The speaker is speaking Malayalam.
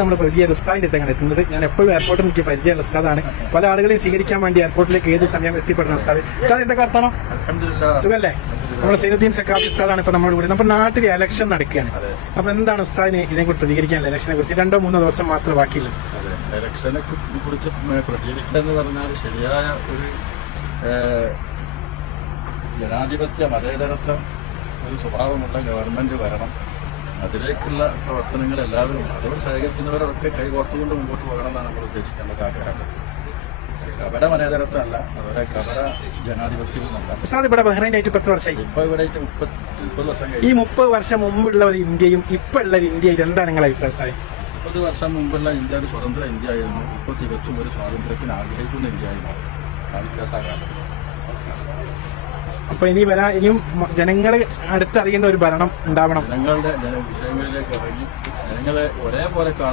നമ്മൾ വലിയ ഉസ്താദിന്റെ അടുത്താണ് എത്തുന്നത്. ഞാൻ എപ്പോഴും എയർപോർട്ടിൽ എനിക്ക് പരിചയമുള്ള ഉസ്താദാണ്. പല ആളുകളെയും സ്വീകരിക്കാൻ വേണ്ടി എയർപോർട്ടിലേക്ക് ഏത് സമയം എത്തിപ്പെടുന്ന ഉസ്താദ്. ഉസ്താദ് എന്തൊക്കെ വർത്താനം? സുഖല്ലേ? നമ്മുടെ സൈനുദ്ദീൻ സക്കാഫി ഉസ്താദാണ് ഇപ്പൊ നമ്മുടെ കൂടെ. നമ്മുടെ നാട്ടിൽ ഇലക്ഷൻ നടക്കുകയാണ്. അപ്പൊ എന്താണ് ഉസ്താദിന് ഇതിനെക്കുറിച്ച് പ്രതികരിക്കാൻ? ഇലക്ഷനെ കുറിച്ച് 2-3 ദിവസം മാത്രം ബാക്കിയുള്ളൂ. ഇലക്ഷനെ കുറിച്ച് പ്രതികരിക്കുക എന്ന് പറഞ്ഞാൽ ശരിയായ ഒരു ജനാധിപത്യ മതേതരത്വ ഒരു സ്വഭാവമുള്ള ഗവൺമെന്റ് വരണം. അതിലേക്കുള്ള പ്രവർത്തനങ്ങൾ എല്ലാവരും അതോട് സഹകരിക്കുന്നവരൊക്കെ കൈകോർത്തുകൊണ്ട് മുമ്പോട്ട് പോകണം എന്നാണ് നമ്മൾ ഉദ്ദേശിക്കേണ്ടത്. ആഗ്രഹം കപട മതേതരത്വമല്ല, അതുപോലെ കപട ജനാധിപത്യവുമല്ല. ഉസ്താദ് ഇവിടെ ബഹ്റൈനായിട്ട് 10 വർഷമായി. ഇപ്പൊ ഇവിടെ 30 വർഷം ഈ 30 വർഷം മുമ്പുള്ള ഒരു ഇന്ത്യയും ഇപ്പൊ ഉള്ള ഒരു ഇന്ത്യയിൽ എന്താണ് നിങ്ങളുടെ അഭിപ്രായം? 30 വർഷം മുമ്പുള്ള ഇന്ത്യ ഒരു സ്വതന്ത്ര ഇന്ത്യ ആയിരുന്നു. ഇപ്പോൾ തികച്ചും ഒരു സ്വാതന്ത്ര്യത്തിന് ആഗ്രഹിക്കുന്ന ഇന്ത്യ ആയിരുന്നു. വ്യത്യാസമാണ്. അപ്പൊ ഇനിയും ജനങ്ങൾ അടുത്തറിയുന്ന ഒരു ഭരണം ഉണ്ടാവണം. ജനങ്ങളുടെ വിഷയങ്ങളിലേക്ക് ഇറങ്ങി ജനങ്ങളെ ഒരേപോലെ കാണുന്ന